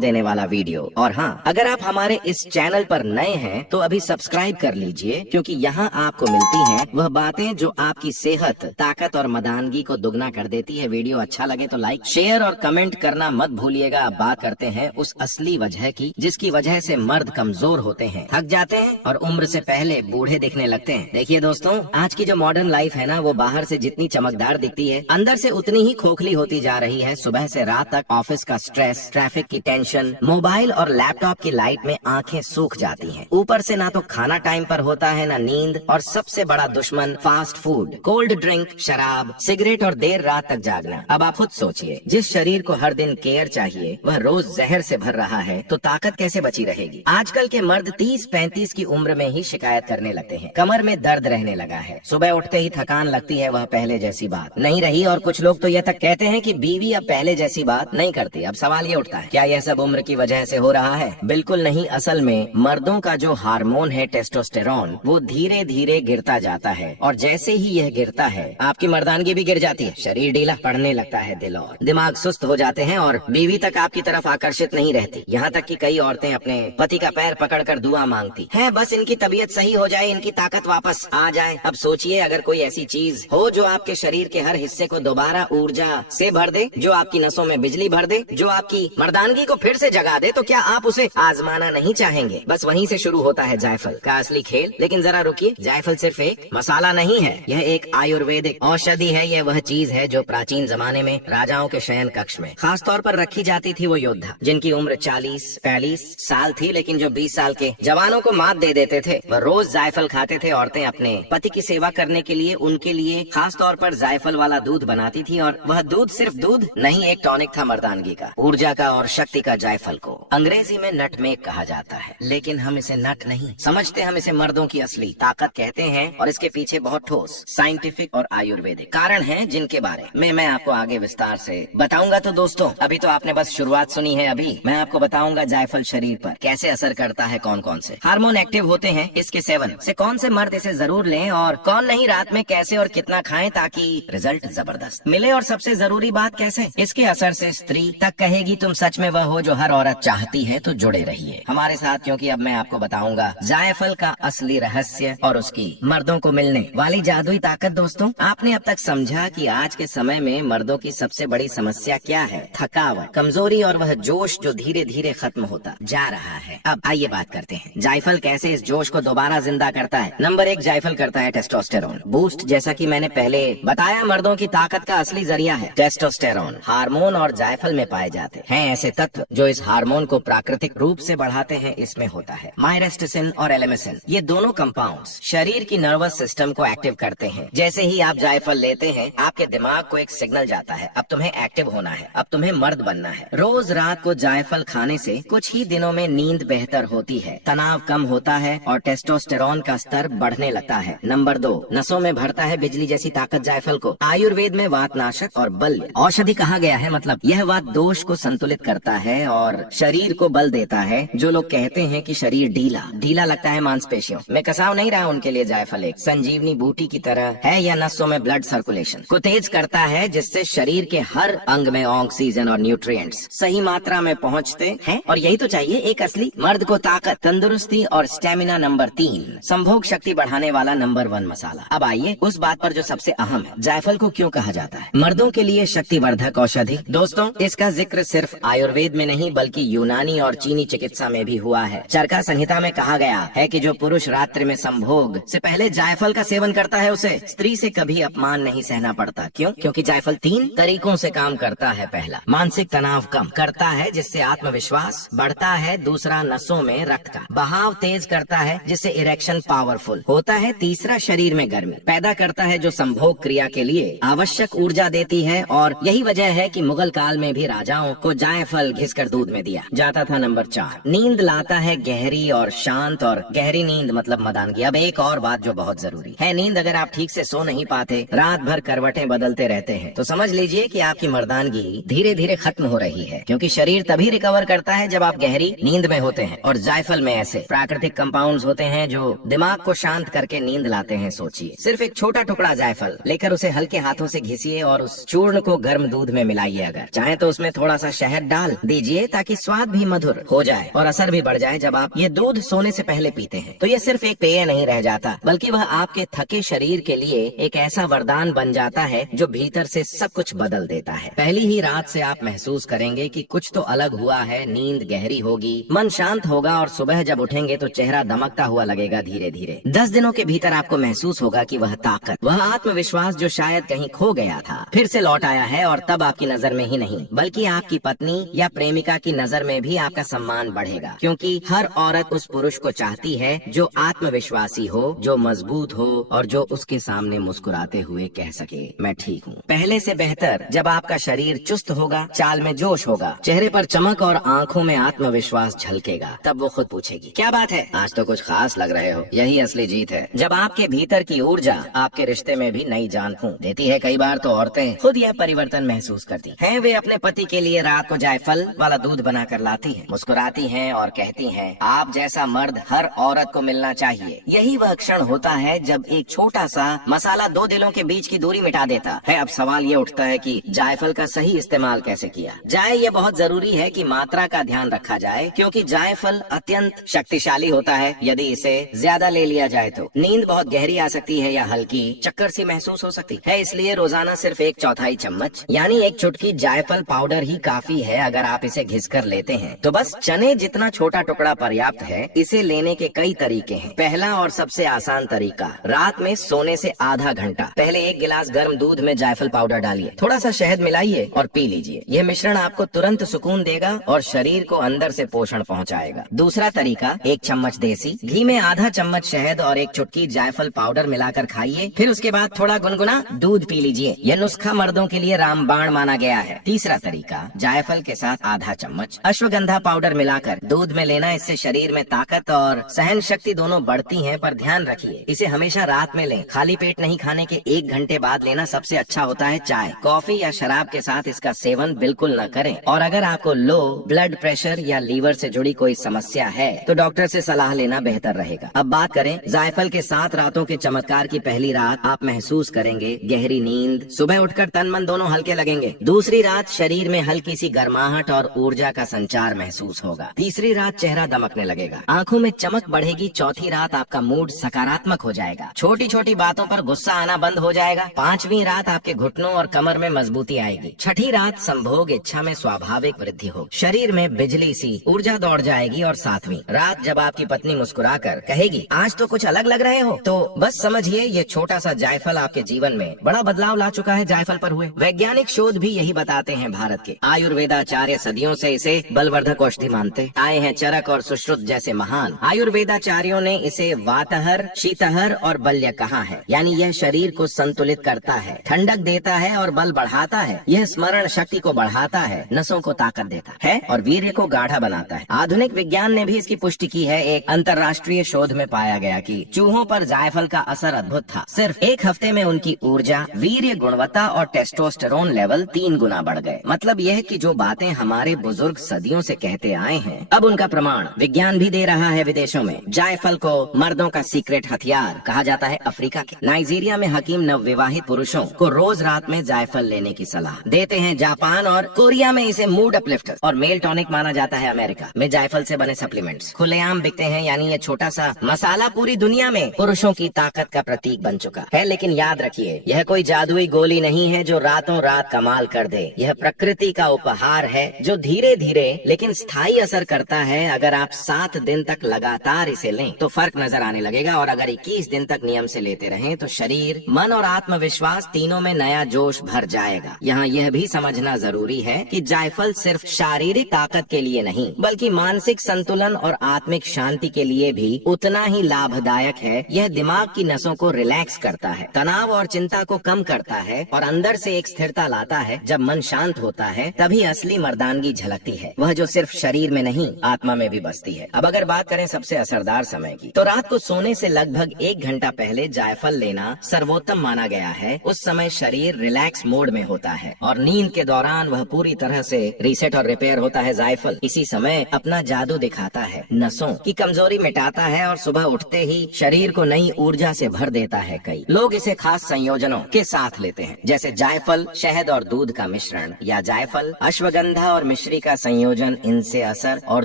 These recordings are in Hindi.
देने वाला वीडियो। और हाँ, अगर आप हमारे इस चैनल पर नए हैं तो अभी सब्सक्राइब कर लीजिए, क्योंकि यहाँ आपको मिलती हैं वह बातें जो आपकी सेहत, ताकत और मर्दानगी को दुगना कर देती है। वीडियो अच्छा लगे तो लाइक, शेयर और कमेंट करना मत भूलिएगा। अब बात करते हैं उस असली वजह की जिसकी वजह से मर्द कमजोर होते हैं, थक जाते हैं और उम्र से पहले बूढ़े दिखने लगते हैं। देखिए दोस्तों, आज की जो मॉडर्न लाइफ है ना, वो बाहर से जितनी चमकदार दिखती है, अंदर से उतनी ही खोखली होती जा रही है। सुबह से रात तक ऑफिस का स्ट्रेस, ट्रैफिक की टेंशन, मोबाइल और लैपटॉप की लाइट में आंखें सूख जाती हैं। ऊपर से ना तो खाना टाइम पर होता है, ना नींद, और सबसे बड़ा दुश्मन फास्ट फूड, कोल्ड ड्रिंक, शराब, सिगरेट और देर रात तक जागना। अब आप खुद सोचिए, जिस शरीर को हर दिन केयर चाहिए वह रोज जहर से भर रहा है, तो ताकत कैसे बची रहेगी। आजकल के मर्द 30-35 की उम्र में ही शिकायत करने लगते हैं, कमर में दर्द रहने लगा है, सुबह उठते ही थकान लगती है, वह पहले जैसी बात नहीं रही। और कुछ लोग तो यह तक कहते हैं कि बीवी अब पहले जैसी बात नहीं करती। अब सवाल ये उठता है, क्या यह सब उम्र की वजह से हो रहा है? बिल्कुल नहीं। असल में मर्दों का जो हार्मोन है टेस्टोस्टेरोन, वो धीरे धीरे गिरता जाता है, और जैसे ही यह गिरता है आपकी मर्दानगी भी गिर जाती है, शरीर ढीला पड़ने लगता है, दिल और दिमाग सुस्त हो जाते हैं, और बीवी तक आपकी तरफ आकर्षित नहीं रहती। यहाँ तक कि कई औरतें अपने पति का पैर पकड़कर दुआ मांगती हैं, बस इनकी तबीयत सही हो जाए, इनकी ताकत वापस आ जाए। अब सोचिए, अगर कोई ऐसी चीज हो जो आपके शरीर के हर हिस्से को दोबारा ऊर्जा से भर दे, जो आपकी नसों में बिजली भर दे, जो आपकी मर्दानगी को फिर से जगा दे, तो क्या आप उसे आजमाना नहीं चाहेंगे? बस वहीं से शुरू होता है जायफल का असली खेल। लेकिन जरा रुकिए, जायफल सिर्फ एक मसाला नहीं है, यह एक आयुर्वेदिक औषधि है। यह वह चीज है जो प्राचीन जमाने में राजाओं के शयन कक्ष में खास तौर पर रखी जाती थी। वो योद्धा जिनकी उम्र 40-45 साल थी, लेकिन जो 20 साल के जवानों को मात दे देते थे, वह रोज जायफल खाते थे। औरतें अपने पति की सेवा करने के लिए उनके लिए खास तौर पर जायफल वाला दूध बनाती थी, और वह दूध सिर्फ दूध नहीं, एक टॉनिक था मर्दानगी का, ऊर्जा का और शक्ति का। जायफल को अंग्रेजी में नटमेग कहा जाता है, लेकिन हम इसे नट नहीं समझते, हम इसे मर्दों की असली ताकत कहते हैं। और इसके पीछे बहुत ठोस साइंटिफिक और आयुर्वेदिक कारण हैं, जिनके बारे में मैं आपको आगे विस्तार से बताऊंगा। तो दोस्तों, अभी तो आपने बस शुरुआत सुनी है, अभी मैं आपको बताऊंगा जायफल शरीर पर कैसे असर करता है, कौन कौन से हार्मोन एक्टिव होते हैं इसके सेवन से, कौन से मर्द इसे जरूर लें और कौन नहीं, रात में कैसे और कितना खाएं ताकि रिजल्ट जबरदस्त मिले, और सबसे जरूरी बात, कैसे इसके असर से स्त्री तक कहेगी तुम सच में वह हो जो हर औरत चाहती है। तो जुड़े रहिए हमारे साथ, क्योंकि अब मैं आपको बताऊंगा जायफल का असली रहस्य और उसकी मर्दों को मिलने वाली जादुई ताकत। दोस्तों, आपने अब तक समझा कि आज के समय में मर्दों की सबसे बड़ी समस्या क्या है? थकावट, कमजोरी और वह जोश जो धीरे धीरे खत्म होता जा रहा है। अब आइए बात करते हैं जायफल कैसे इस जोश को दोबारा जिंदा करता है। नंबर 1, जायफल करता है टेस्टोस्टेरोन बूस्ट। जैसा कि मैंने पहले बताया, मर्दों की ताकत का असली जरिया है टेस्टोस्टेरोन हार्मोन, और जायफल में पाए जाते हैं ऐसे तत्व जो इस हार्मोन को प्राकृतिक रूप से बढ़ाते हैं। इसमें होता है मायरेस्टिसिन और एलेमेसिन। ये दोनों कंपाउंड्स शरीर की नर्वस सिस्टम को एक्टिव करते हैं। जैसे ही आप जायफल लेते हैं, आपके दिमाग को एक सिग्नल जाता है, अब तुम्हें एक्टिव होना है, अब तुम्हें मर्द बनना है। रोज रात को जायफल खाने से कुछ ही दिनों में नींद बेहतर होती है, तनाव कम होता है और टेस्टोस्टेरोन का स्तर बढ़ने लगता है। नंबर 2, नसों में भरता है बिजली जैसी ताकत। जायफल को आयुर्वेद में वातनाशक और बल औषधि कहा गया है, मतलब यह वात दोष को संतुलित करता है और शरीर को बल देता है। जो लोग कहते हैं कि शरीर ढीला लगता है मांसपेशियों में, कसाव नहीं रहा, उनके लिए जायफल एक संजीवनी बूटी की तरह है। या नसों में ब्लड सर्कुलेशन को तेज करता है, जिससे शरीर के हर अंग में ऑक्सीजन और न्यूट्रिएंट्स सही मात्रा में पहुंचते हैं, और यही तो चाहिए एक असली मर्द को, ताकत, तंदुरुस्ती और स्टेमिना। नंबर 3, संभोग शक्ति बढ़ाने वाला नंबर 1 मसाला। अब आइए उस बात पर जो सबसे अहम है, जायफल को क्यों कहा जाता है मर्दों के लिए शक्तिवर्धक औषधि। दोस्तों, इसका जिक्र सिर्फ आयुर्वेद में नहीं बल्कि यूनानी और चीनी चिकित्सा में भी हुआ है। चरका संहिता में कहा गया है कि जो पुरुष रात्रि में संभोग से पहले जायफल का सेवन करता है, उसे स्त्री से कभी अपमान नहीं सहना पड़ता। क्यों? क्योंकि जायफल 3 तरीकों से काम करता है। पहला, मानसिक तनाव कम करता है, जिससे आत्मविश्वास बढ़ता है। दूसरा, नसों में रक्त का बहाव तेज करता है, जिससे इरेक्शन पावरफुल होता है। तीसरा, शरीर में गर्मी पैदा करता है, जो संभोग क्रिया के लिए आवश्यक ऊर्जा देती है। और यही वजह है कि मुगल काल में भी राजाओं को जायफल घिसकर दूध में दिया जाता था। नंबर 4, नींद लाता है गहरी और शांत, और गहरी नींद मतलब मर्दानगी। अब एक और बात जो बहुत जरूरी है, नींद अगर आप ठीक से सो नहीं पाते, रात भर करवटें बदलते रहते हैं, तो समझ लीजिए कि आपकी मर्दानगी धीरे धीरे खत्म हो रही है। क्योंकि शरीर तभी रिकवर करता है जब आप गहरी नींद में होते हैं, और जायफल में ऐसे प्राकृतिक कंपाउंड्स होते हैं जो दिमाग को शांत करके नींद लाते हैं। सोचिए, सिर्फ एक छोटा टुकड़ा जायफल लेकर उसे हल्के हाथों से घिसिए और उस चूर्ण को गर्म दूध में मिलाइए। अगर चाहे तो उसमें थोड़ा सा शहद डाल दीजिए लीजिए ताकि स्वाद भी मधुर हो जाए और असर भी बढ़ जाए जब आप ये दूध सोने से पहले पीते हैं। तो ये सिर्फ एक पेय नहीं रह जाता, बल्कि वह आपके थके शरीर के लिए एक ऐसा वरदान बन जाता है जो भीतर से सब कुछ बदल देता है। पहली ही रात से आप महसूस करेंगे कि कुछ तो अलग हुआ है, नींद गहरी होगी, मन शांत होगा और सुबह जब उठेंगे तो चेहरा दमकता हुआ लगेगा धीरे धीरे। 10 दिनों के भीतर आपको महसूस होगा कि वह ताकत, वह आत्मविश्वास जो शायद कहीं खो गया था, फिर से लौट आया है। और तब आपकी नजर में ही नहीं बल्कि आपकी पत्नी या प्रेमिका की नजर में भी आपका सम्मान बढ़ेगा, क्योंकि हर औरत उस पुरुष को चाहती है जो आत्मविश्वासी हो, जो मजबूत हो और जो उसके सामने मुस्कुराते हुए कह सके मैं ठीक हूँ। पहले से बेहतर जब आपका शरीर चुस्त होगा, चाल में जोश होगा, चेहरे पर चमक और आंखों में आत्मविश्वास झलकेगा, तब वो खुद पूछेगी क्या बात है, आज तो कुछ खास लग रहे हो। यही असली जीत है, जब आपके भीतर की ऊर्जा आपके रिश्ते में भी नई जान फूंक देती है। कई बार तो औरतें खुद यह परिवर्तन महसूस करती हैं। वे अपने पति के लिए रात को जायफल वाला दूध बनाकर लाती हैं, मुस्कुराती हैं और कहती हैं आप जैसा मर्द हर औरत को मिलना चाहिए। यही वह क्षण होता है जब एक छोटा सा मसाला दो दिलों के बीच की दूरी मिटा देता है। अब सवाल ये उठता है कि जायफल का सही इस्तेमाल कैसे किया जाए। ये बहुत जरूरी है कि मात्रा का ध्यान रखा जाए, क्योंकि जायफल अत्यंत शक्तिशाली होता है। यदि इसे ज्यादा ले लिया जाए तो नींद बहुत गहरी आ सकती है या हल्की चक्कर सी महसूस हो सकती है। इसलिए रोजाना सिर्फ 1/4 चम्मच यानी 1 चुटकी जायफल पाउडर ही काफी है। अगर आप इसे घिस कर लेते हैं तो बस चने जितना छोटा टुकड़ा पर्याप्त है। इसे लेने के कई तरीके हैं। पहला और सबसे आसान तरीका, रात में सोने से आधा घंटा पहले 1 गिलास गर्म दूध में जायफल पाउडर डालिए, थोड़ा सा शहद मिलाइए और पी लीजिए। यह मिश्रण आपको तुरंत सुकून देगा और शरीर को अंदर से पोषण पहुंचाएगा। दूसरा तरीका, 1 चम्मच देसी घी में आधा चम्मच शहद और 1 चुटकी जायफल पाउडर मिलाकर खाइए, फिर उसके बाद थोड़ा गुनगुना दूध पी लीजिए। यह नुस्खा मर्दों के लिए रामबाण माना गया है। तीसरा तरीका, जायफल के साथ आधा चम्मच अश्वगंधा पाउडर मिलाकर दूध में लेना। इससे शरीर में ताकत और सहन शक्ति दोनों बढ़ती हैं, पर ध्यान रखिए इसे हमेशा रात में लें। खाली पेट नहीं, खाने के 1 घंटे बाद लेना सबसे अच्छा होता है। चाय, कॉफी या शराब के साथ इसका सेवन बिल्कुल न करें। और अगर आपको लो ब्लड प्रेशर या लीवर से जुड़ी कोई समस्या है तो डॉक्टर से सलाह लेना बेहतर रहेगा। अब बात करें जायफल के 7 रातों के चमत्कार की। पहली रात आप महसूस करेंगे गहरी नींद, सुबह उठकर तन मन दोनों हल्के लगेंगे। दूसरी रात शरीर में हल्की सी गर्माहट और ऊर्जा का संचार महसूस होगा। तीसरी रात चेहरा दमकने लगेगा, आंखों में चमक बढ़ेगी। चौथी रात आपका मूड सकारात्मक हो जाएगा, छोटी छोटी बातों पर गुस्सा आना बंद हो जाएगा। 5वीं रात आपके घुटनों और कमर में मजबूती आएगी। छठी रात संभोग इच्छा में स्वाभाविक वृद्धि होगी, शरीर में बिजली सी ऊर्जा दौड़ जाएगी। और 7वीं रात जब आपकी पत्नी मुस्कुराकर कहेगी आज तो कुछ अलग लग रहे हो, तो बस समझिए ये छोटा सा जायफल आपके जीवन में बड़ा बदलाव ला चुका है। जायफल पर हुए वैज्ञानिक शोध भी यही बताते हैं। भारत के आयुर्वेदाचार्य सदियों से इसे बलवर्धक औषधि मानते आए हैं। चरक और सुश्रुत जैसे महान आयुर्वेदाचार्यों ने इसे वातहर, शीतहर और बल्य कहा है। यानी यह शरीर को संतुलित करता है, ठंडक देता है और बल बढ़ाता है। यह स्मरण शक्ति को बढ़ाता है, नसों को ताकत देता है और वीर्य को गाढ़ा बनाता है। आधुनिक विज्ञान ने भी इसकी पुष्टि की है। एक अंतर्राष्ट्रीय शोध में पाया गया कि चूहों पर जायफल का असर अद्भुत था। सिर्फ 1 हफ्ते में उनकी ऊर्जा, वीर्य गुणवत्ता और टेस्टोस्टेरोन लेवल 3 गुना बढ़ गए। मतलब यह कि जो बातें हमारे बुजुर्ग सदियों से कहते आए हैं, अब उनका प्रमाण विज्ञान भी दे रहा है। विदेशों में जायफल को मर्दों का सीक्रेट हथियार कहा जाता है। अफ्रीका के नाइजीरिया में हकीम नवविवाहित पुरुषों को रोज रात में जायफल लेने की सलाह देते हैं। जापान और कोरिया में इसे मूड अपलिफ्टर और मेल टॉनिक माना जाता है। अमेरिका में जायफल से बने सप्लीमेंट्स खुलेआम बिकते हैं। यानी ये छोटा सा मसाला पूरी दुनिया में पुरुषों की ताकत का प्रतीक बन चुका है। लेकिन याद रखिए, यह कोई जादुई गोली नहीं है जो रातों रात कमाल कर दे। यह प्रकृति का उपहार है जो धीरे धीरे लेकिन स्थायी असर करता है। अगर आप 7 दिन तक लगातार इसे लें तो फर्क नजर आने लगेगा। और अगर 21 दिन तक नियम से लेते रहें तो शरीर, मन और आत्मविश्वास तीनों में नया जोश भर जाएगा। यहाँ यह भी समझना जरूरी है कि जायफल सिर्फ शारीरिक ताकत के लिए नहीं, बल्कि मानसिक संतुलन और आत्मिक शांति के लिए भी उतना ही लाभदायक है। यह दिमाग की नसों को रिलैक्स करता है, तनाव और चिंता को कम करता है और अंदर से एक स्थिरता लाता है। जब मन शांत होता है तभी असली मर्दानगी झलकती है, वह जो सिर्फ शरीर में नहीं आत्मा में भी बसती है। अब अगर बात करें सबसे असरदार समय की, तो रात को सोने से लगभग 1 घंटा पहले जायफल लेना सर्वोत्तम माना गया है। उस समय शरीर रिलैक्स मोड में होता है और नींद के दौरान वह पूरी तरह से रीसेट और रिपेयर होता है। जायफल इसी समय अपना जादू दिखाता है, नसों की कमजोरी मिटाता है और सुबह उठते ही शरीर को नई ऊर्जा से भर देता है। कई लोग इसे खास संयोजनों के साथ लेते हैं, जैसे जायफल, शहद और दूध का मिश्रण, या जायफल, अश्वगंधा और मिश्री का संयोजन इनसे असर और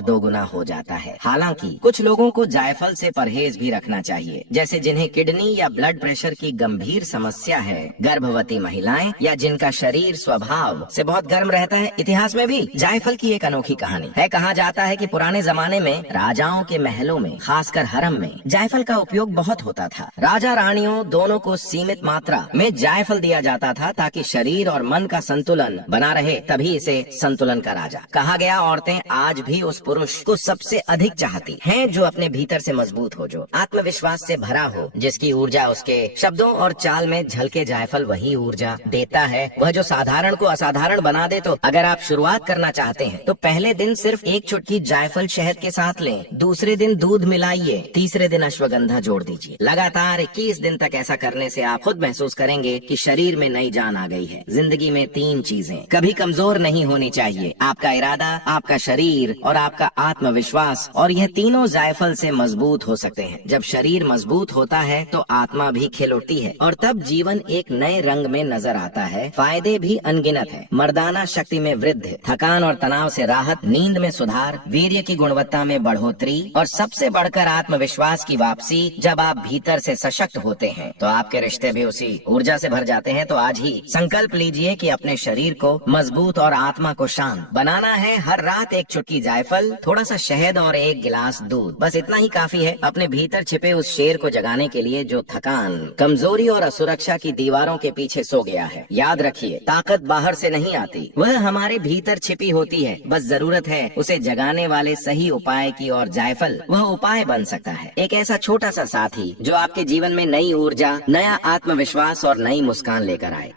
दोगुना हो जाता है। हालांकि कुछ लोगों को जायफल से परहेज भी रखना चाहिए, जैसे जिन्हें किडनी या ब्लड प्रेशर की गंभीर समस्या है, गर्भवती महिलाएं या जिनका शरीर स्वभाव से बहुत गर्म रहता है। इतिहास में भी जायफल की एक अनोखी कहानी है। कहा जाता है कि पुराने जमाने में राजाओं के महलों में, खासकर हरम में, जायफल का उपयोग बहुत होता था। राजा रानियों दोनों को सीमित मात्रा में जायफल दिया जाता था ताकि शरीर और मन का संतुलन बना रहे, तभी इसे संतुलन का राजा कहा गया। औरतें आज भी उस पुरुष को सबसे अधिक चाहती हैं जो अपने भीतर से मजबूत हो, जो आत्मविश्वास से भरा हो, जिसकी ऊर्जा उसके शब्दों और चाल में झलके। जायफल वही ऊर्जा देता है वह जो साधारण को असाधारण बना दे। तो अगर आप शुरुआत करना चाहते हैं तो पहले दिन सिर्फ एक चुटकी जायफल शहद के साथ लें, दूसरे दिन दूध मिलाइए, तीसरे दिन अश्वगंधा जोड़ दीजिए। लगातार 21 दिन तक ऐसा करने से आप खुद महसूस करेंगे कि शरीर में नई जान आ गई है। जिंदगी में 3 चीजें कभी कमजोर नहीं होनी चाहिए: आपका इरादा, आपका शरीर और आपका आत्मविश्वास। और यह तीनों जायफल से मजबूत हो सकते हैं। जब शरीर मजबूत होता है तो आत्मा भी खिल उठती है और तब जीवन एक नए रंग में नजर आता है। फायदे भी अनगिनत है: मर्दाना शक्ति में वृद्धि, थकान और तनाव से राहत, नींद में सुधार, वीर्य की गुणवत्ता में बढ़ोतरी और सबसे बढ़कर आत्मविश्वास की वापसी। जब आप भीतर से सशक्त होते हैं तो आपके रिश्ते भी उसी ऊर्जा से भर जाते हैं। तो आज ही संकल्प लीजिए कि अपने शरीर को मजबूत और आत्मा को शांत बनाना है। हर रात एक चुटकी जायफल, थोड़ा सा शहद और 1 गिलास दूध, बस इतना ही काफी है अपने भीतर छिपे उस शेर को जगाने के लिए जो थकान, कमजोरी और असुरक्षा की दीवारों के पीछे सो गया है। याद रखिए, ताकत बाहर से नहीं आती, वह हमारे भीतर छिपी होती है। बस जरूरत है उसे जगाने वाले सही उपाय की, और जायफल वह उपाय बन सकता है। एक ऐसा छोटा सा साथी जो आपके जीवन में नई ऊर्जा, नया आत्मविश्वास और नई मुस्कान लेकर आए।